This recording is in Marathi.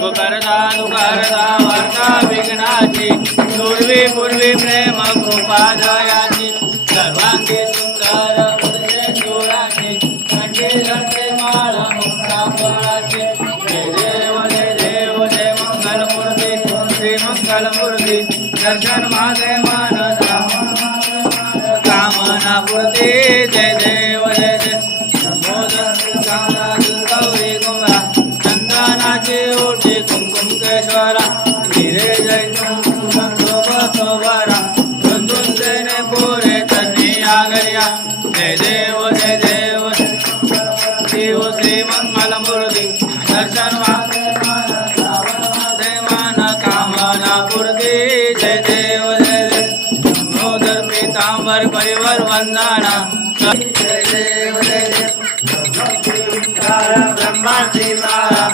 सुखकरता दुःखहरता वार्ता विघ्नाची पूर्वी पूर्वी प्रेम कृपा दयाची सर्वांगी सुंदर पुरुषे चोराची कंठी धरते माळ मुक्ता फळाची जय देव जय देव जय मंगलमूर्ती श्री मंगलमूर्ती दर्शन माझे मन कामना पूर्ती जय देव जय जय गौरी कुमारा चंदनाची ओटी कुमकुम केशवरा हिरे जय शोभरा मृत्युंजयने पोरे तन्नी आगर्या जय देव देव श्री मंगलमूर्ती दर्शन माझे मन कामना पूर्ती जय देव जय मोदर पीतांबर परिवर वंदना जय देव ब्रह्मांडी मारा